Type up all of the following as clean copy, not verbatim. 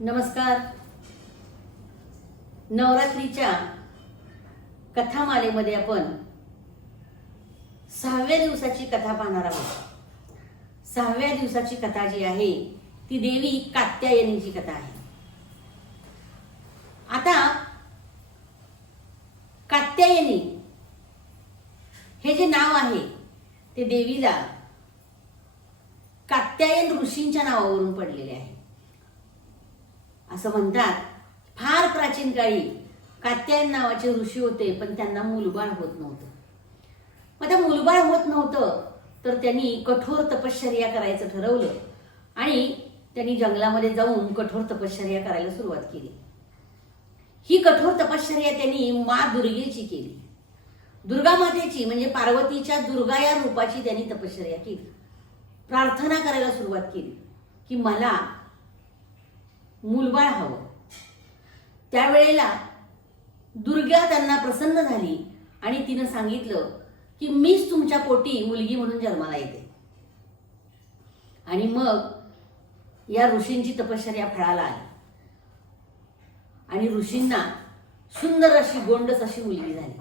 नमस्कार. नवरात्रीच्या कथामालेमध्ये आपण 6व्या दिवसाची कथा पाहणार आहोत. 6व्या दिवसाची कथा जी आहे ती देवी कात्यायनीची कथा आहे. आता कात्यायनी हे जे नाव आहे ते देवीला कात्यायन ऋषींच्या नावावरून पडलेले आहे. असं म्हणतात फार प्राचीन काळी कात्यायन नावाचे ऋषी होते, पण त्यांना मूलबाळ होत नव्हतं. मग त्या मूलबाळ होत नव्हतं तर त्यांनी कठोर तपश्चर्या करायचं ठरवलं आणि त्यांनी जंगलामध्ये जाऊन कठोर तपश्चर्या करायला सुरुवात केली. ही कठोर तपश्चर्या त्यांनी मा दुर्गेची केली. दुर्गा मातेची म्हणजे पार्वतीच्या दुर्गा या रूपाची त्यांनी तपश्चर्या केली. प्रार्थना करायला सुरुवात केली की मला मूलबाळ हवं. त्यावेळेला दुर्गा त्यांना प्रसन्न झाली आणि तिनं सांगितलं की मीच तुमच्या पोटी मुलगी म्हणून जन्माला येते. आणि मग या ऋषींची तपश्चर्या फळाला आली आणि ऋषींना सुंदर अशी गोंडस अशी मुलगी झाली.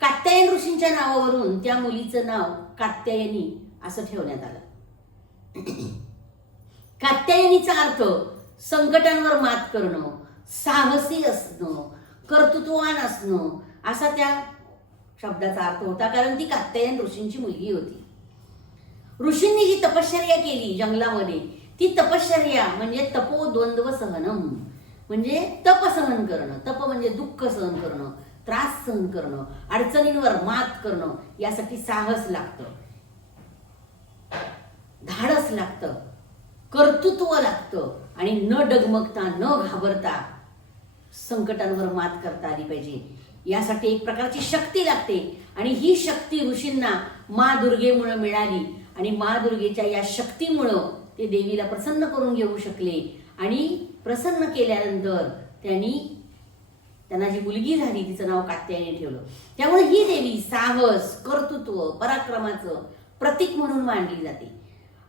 कात्यायन ऋषींच्या नावावरून त्या मुलीचं नाव कात्यायनी असं ठेवण्यात आलं. कात्यायनीचा अर्थ संकटांवर मात करणं, साहसी असणं, कर्तृत्ववान असणं असा त्या शब्दाचा अर्थ होता, कारण ती कात्यायन ऋषींची मुलगी होती. ऋषींनी जी तपश्चर्या केली जंगलामध्ये ती तपश्चर्या म्हणजे तपोद्वंद्व सहनम, म्हणजे तप सहन करणं. तप म्हणजे दुःख सहन करणं, त्रास सहन करणं, अडचणींवर मात करणं. यासाठी साहस लागतं, धाडस लागतं, कर्तृत्व लागतं आणि न डगमगता न घाबरता संकटांवर मात करता आली पाहिजे. यासाठी एक प्रकारची शक्ती लागते आणि ही शक्ती ऋषींना मा दुर्गेमुळे मिळाली आणि मा दुर्गेच्या या शक्तीमुळं ते देवीला प्रसन्न करून घेऊ शकले. आणि प्रसन्न केल्यानंतर त्यांना जी मुलगी झाली तिचं नाव कात्यायनी ठेवलं. त्यामुळे ही देवी साहस, कर्तृत्व, पराक्रमाचं प्रतीक म्हणून मानली जाते.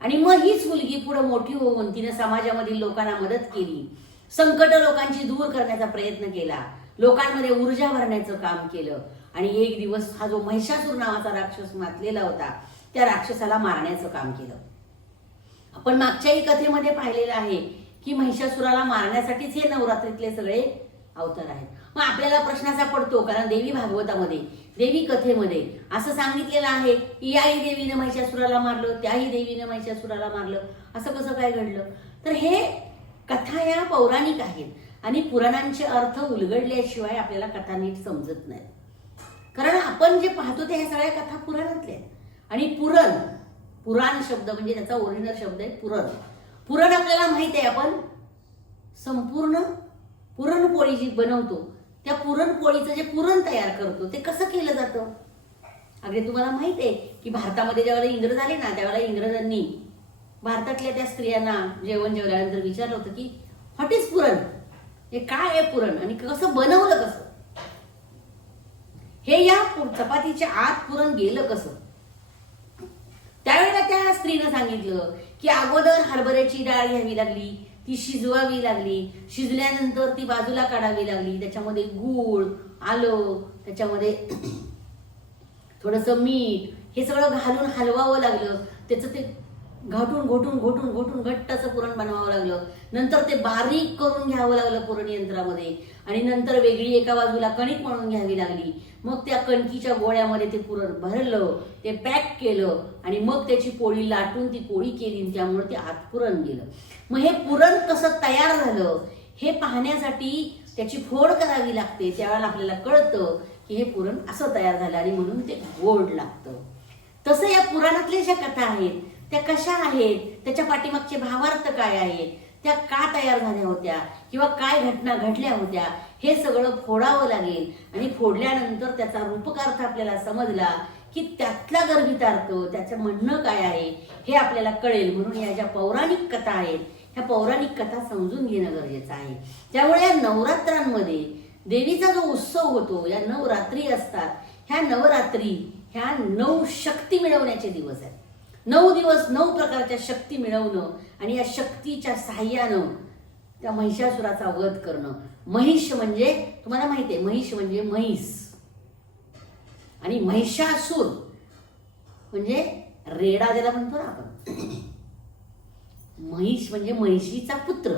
आणि मग हीच मुलगी पुढे मोठी होऊन तिने समाजामधील लोकांना मदत केली, संकट लोकांची दूर करण्याचा प्रयत्न केला, लोकांमध्ये ऊर्जा भरण्याचं काम केलं. आणि एक दिवस हा जो महिषासूर नावाचा राक्षस मातलेला होता त्या राक्षसाला मारण्याचं काम केलं. आपण मागच्याही कथेमध्ये पाहिलेलं आहे की महिषासुराला मारण्यासाठीच हे नवरात्रीतले सगळे अवतार आहेत. मग आपल्याला प्रश्न असा पडतो, कारण देवी भागवतामध्ये, देवी कथेमध्ये असं सांगितलेलं आहे की याही देवीने महिषासुराला मारलं, त्याही देवीने महिषासुराला मारलं. असं कसं काय घडलं? तर हे कथा या पौराणिक आहेत आणि पुराणांचे अर्थ उलगडल्याशिवाय आपल्याला कथा नीट समजत नाही. कारण आपण जे पाहतो ते ह्या सगळ्या कथा पुराणातल्या आहेत. आणि पुराण शब्द म्हणजे त्याचा ओरिजिनल शब्द आहे पुरण. पुरण आपल्याला माहित आहे, आपण संपूर्ण पुरणपोळी जी बनवतो त्या पुरणपोळीचं जे पुरण तयार करतो ते कसं केलं जातं. अगदी तुम्हाला माहित आहे की भारतामध्ये ज्यावेळेला इंग्रज आले ना त्यावेळेला इंग्रजांनी भारतातल्या त्या स्त्रियांना जेवण जेवल्यानंतर विचारलं होतं की व्हॉट इज पुरण, हे काय आहे पुरण आणि कसं बनवलं कसं, हे या चपातीच्या आत पुरण गेलं कसं. त्यावेळेला त्या स्त्रीनं सांगितलं की अगोदर हरभऱ्याची डाळ घ्यावी लागली, ती शिजवावी लागली, शिजल्यानंतर ती बाजूला काढावी लागली, त्याच्यामध्ये गूळ, आलं, त्याच्यामध्ये थोडंसं मीठ हे सगळं घालून हलवावं लागलं. त्याचं ते घोटून घट्ट असं पुरण बनवावं लागलं. नंतर ते बारीक करून घ्यावं लागलं पुरण यंत्रामध्ये आणि नंतर वेगळी एका बाजूला कणिक म्हणून घ्यावी लागली. मग त्या कणकीच्या गोळ्यामध्ये ते पुरण भरलं, ते पॅक केलं आणि मग त्याची पोळी लाटून ती पोळी केली, त्यामुळे ते आत पुरण गेलं. मग हे पुरण कसं तयार झालं हे पाहण्यासाठी त्याची फोड करावी लागते. त्यावेळेला आपल्याला कळतं की हे पुरण असं तयार झालं आणि म्हणून ते गोड लागतं. तसं या पुराणातल्या ज्या कथा आहेत त्या कशा आहेत, त्याच्या पाठीमागचे भावार्थ काय आहेत, त्या का तयार झाल्या होत्या किंवा काय घटना घडल्या होत्या हे सगळं फोडावं लागेल. आणि फोडल्यानंतर त्याचा रूपकार्थ आपल्याला समजला की त्यातला गर्भितार्थ, त्याचं म्हणणं काय आहे हे आपल्याला कळेल. म्हणून या ज्या पौराणिक कथा आहेत ह्या पौराणिक कथा समजून घेणं गरजेचं आहे. त्यामुळे या नवरात्रांमध्ये देवीचा जो उत्सव होतो, या नवरात्री असतात, ह्या नवरात्री ह्या 9 शक्ती मिळवण्याचे दिवस आहेत. 9 दिवस 9 प्रकारच्या शक्ती मिळवणं आणि या शक्तीच्या साह्यानं त्या महिषासुराचा वध करणं. महिष म्हणजे तुम्हाला माहिती आहे, महिष म्हणजे म्हैस आणि महिषासूर म्हणजे रेडा ज्याला म्हणतो ना आपण. महिष म्हणजे म्हैशीचा पुत्र,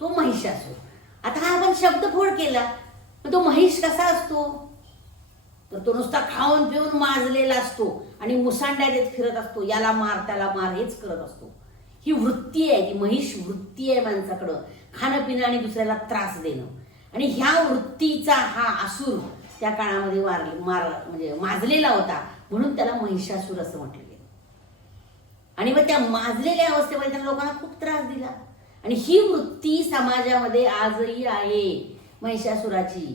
तो महिषासूर. आता हा आपण शब्दफोड केला, पण तो महिष कसा असतो, तर तो नुसता खाऊन पिऊन माजलेला असतो आणि मुसांड्या देत फिरत असतो, याला मार त्याला मार हेच करत असतो. ही वृत्ती आहे, ती महिष वृत्ती आहे माणसाकडं, खाणं पिणं आणि दुसऱ्याला त्रास देणं. आणि ह्या वृत्तीचा हा असुर त्या काळामध्ये म्हणजे माजलेला होता, म्हणून त्याला महिषासूर असं म्हटलं गेलं. आणि मग त्या माजलेल्या अवस्थेमध्ये त्याने लोकांना खूप त्रास दिला. आणि ही वृत्ती समाजामध्ये आजही आहे महिषासुराची.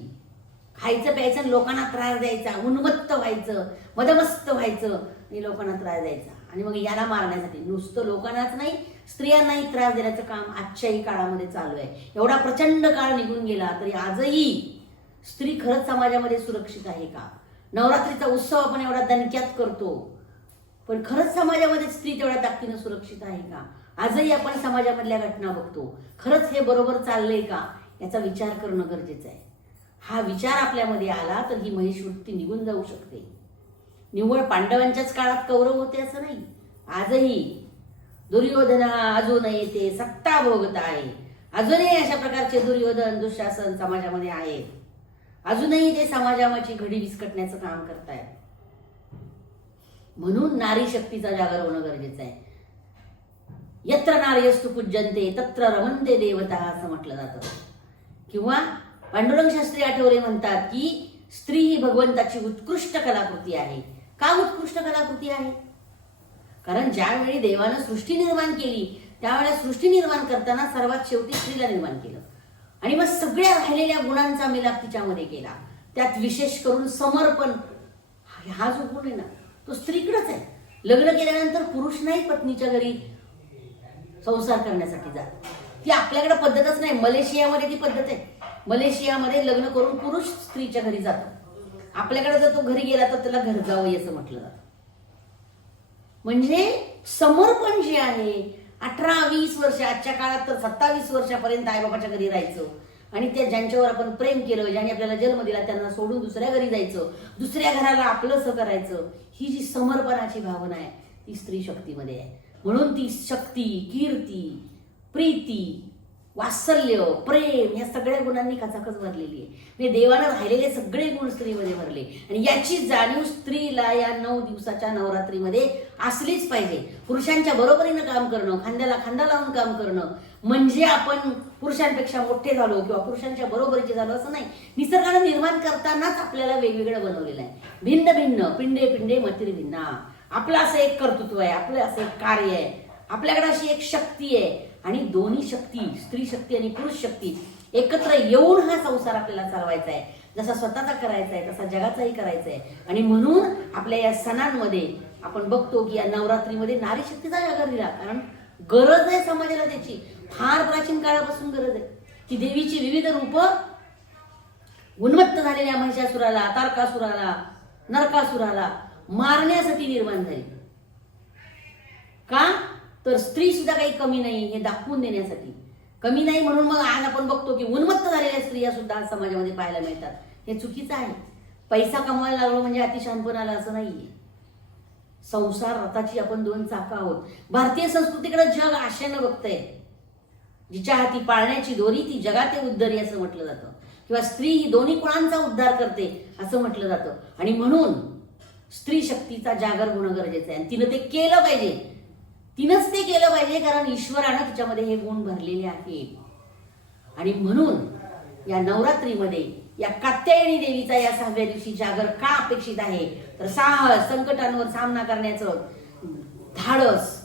खायचं प्यायचं आणि लोकांना त्रास द्यायचा, उन्मत्त व्हायचं, मदमस्त व्हायचं आणि लोकांना त्रास द्यायचा. आणि मग याला मारण्यासाठी नुसतं लोकांनाच नाही, स्त्रियांनाही त्रास देण्याचं काम आजच्याही काळामध्ये चालू आहे. एवढा प्रचंड काळ निघून गेला तरी आजही स्त्री खरंच समाजामध्ये सुरक्षित आहे का? नवरात्रीचा उत्सव आपण एवढा दणक्यात करतो, पण खरंच समाजामध्ये स्त्री तेवढ्या ताकदीनं सुरक्षित आहे का? आजही आपण समाजामधल्या घटना बघतो, खरंच हे बरोबर चाललंय का याचा विचार करणं गरजेचं आहे. हा विचार आपल्यामध्ये आला तर ही महिष वृत्ती निघून जाऊ शकते. निव्वळ पांडवांच्याच काळात कौरव होते असं नाही, आजही दुर्योधना अजूनही ते सत्ता भोगत आहे. अजूनही अशा प्रकारचे दुर्योधन दुःशासन समाजामध्ये आहेत. अजूनही ते समाजाची घडी विस्कटण्याचं काम करतायत. म्हणून नारी शक्तीचा जागर होणं गरजेचं आहे. यत्र नार्यस्तु पूज्यन्ते तत्र रमन्ते देवता असं म्हटलं जातं. किंवा पांडुरंग शास्त्री आठवले म्हणतात की स्त्री ही भगवंताची उत्कृष्ट कलाकृती आहे. का उत्कृष्ट कलाकृती आहे? कारण ज्यावेळी देवानं सृष्टी निर्माण केली त्यावेळेला सृष्टी निर्माण करताना सर्वात शेवटी स्त्रीला निर्माण केलं आणि मग सगळ्या राहिलेल्या गुणांचा मिलाप तिच्यामध्ये केला. त्यात विशेष करून समर्पण हा जो गुण आहे ना तो स्त्रीकडेच आहे. लग्न केल्यानंतर पुरुष नाही पत्नीच्या घरी संसार करण्यासाठी जात. ती आपल्याकडे पद्धतच नाही. मलेशियामध्ये ती पद्धत आहे. मलेशियामध्ये लग्न करून पुरुष स्त्रीच्या घरी जातो. आपल्याकडे जर तो घरी गेला तर त्याला घर जावई असं म्हटलं जातं. म्हणजे समर्पण जे आहे 18-20 वर्ष, आजच्या काळात तर 27 वर्षापर्यंत आईबाबाच्या घरी राहायचं आणि त्या ज्यांच्यावर आपण प्रेम केलं, ज्यांनी आपल्याला जन्म दिला त्यांना सोडून दुसऱ्या घरी जायचं, दुसऱ्या घराला आपलंसं करायचं. ही जी समर्पणाची भावना आहे ती स्त्री शक्तीमध्ये आहे. म्हणून ती शक्ती, कीर्ती, प्रीती, वात्सल्य, प्रेम या सगळ्या गुणांनी खचाखच भरलेली आहे. म्हणजे देवानं राहिलेले सगळे गुण स्त्रीमध्ये भरले आणि याची जाणीव स्त्रीला या 9 दिवसाच्या नवरात्रीमध्ये असलीच पाहिजे. पुरुषांच्या बरोबरीनं काम करणं, खांद्याला खांदा लावून काम करणं म्हणजे आपण पुरुषांपेक्षा मोठे झालो किंवा पुरुषांच्या बरोबरीचे झालो असं नाही. निसर्गानं निर्माण करतानाच आपल्याला वेगवेगळं बनवलेलं आहे. भिन्न भिन्न पिंडे पिंडे मतिर्भिन्ना. आपलं असं एक कर्तृत्व आहे, आपलं असं एक कार्य आहे, आपल्याकडे अशी एक शक्ती आहे आणि दोन्ही शक्ती स्त्री शक्ती आणि पुरुष शक्ती एकत्र येऊन हा संसार आपल्याला चालवायचा आहे. जसा स्वतःचा करायचा आहे तसा जगाचाही करायचा आहे. आणि म्हणून आपल्या या सणांमध्ये आपण बघतो की या नवरात्रीमध्ये नारी शक्तीचा जागर दिला. कारण गरज आहे समाजाला त्याची. फार प्राचीन काळापासून गरज आहे की देवीची विविध रूपं उन्मत्त झालेल्या महिषासुराला, तारकासुराला, नरकासुराला मारण्यासाठी निर्माण झाली. का तर स्त्री सुद्धा काही कमी नाही हे दाखवून देण्यासाठी. कमी नाही म्हणून मग आज आपण बघतो की उन्मत्त झालेल्या स्त्रिया सुद्धा आज समाजामध्ये पाहायला मिळतात. हे चुकीचं आहे. पैसा कमवायला लागलो म्हणजे अतिशहाणपण आलं असं नाहीये. संसार रथाची आपण 2 चाकं आहोत. भारतीय संस्कृतीकडे जग आशेनं बघतंय. जिच्या हाती पाळण्याची दोरी ती जगाते उद्धरी असं म्हटलं जातं. किंवा स्त्री ही दोन्ही कुळांचा उद्धार करते असं म्हटलं जातं. आणि म्हणून स्त्री शक्तीचा जागर होणं गरजेचं आहे आणि तिनं ते केलं पाहिजे. तिनंच ते केलं पाहिजे कारण ईश्वरानं तिच्यामध्ये हे गुण भरलेले आहेत. आणि म्हणून या नवरात्रीमध्ये या कात्यायनी देवीचा या 6व्या दिवशी जागर का अपेक्षित आहे तर साहस, संकटांवर सामना करण्याचं धाडस,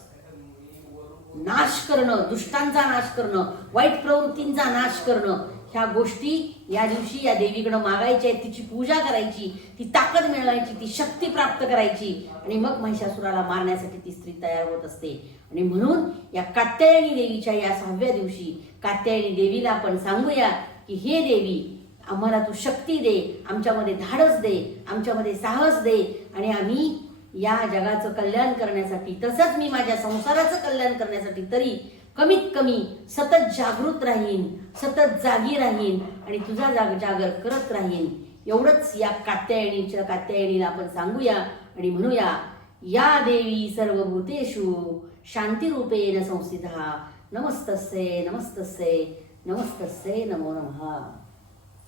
नाश करणं, दुष्टांचा नाश करणं, वाईट प्रवृत्तींचा नाश करणं, ह्या गोष्टी या दिवशी या देवीकडे मागायच्या आहेत. तिची पूजा करायची, ती ताकद मिळवायची, ती शक्ती प्राप्त करायची आणि मग महिषासुराला मारण्यासाठी ती स्त्री तयार होत असते. आणि म्हणून या कात्यायनी देवीच्या या 6व्या दिवशी कात्यायनी देवीला आपण सांगूया की हे देवी आम्हाला तू शक्ती दे, आमच्यामध्ये धाडस दे, आमच्यामध्ये साहस दे आणि आम्ही या जगाचं कल्याण करण्यासाठी तसंच मी माझ्या संसाराचं कल्याण करण्यासाठी तरी कमीत कमी सतत जागृत राहीन, सतत जागी राहीन आणि तुझा जागर करत राहीन. एवढंच या कात्यायनीला आपण सांगूया आणि म्हणूया, या देवी सर्वभूतेषु शांतिरूपेण संस्थिता. नमस्तस्यै नमस्तस्यै नमस्तस्यै नमो नमः.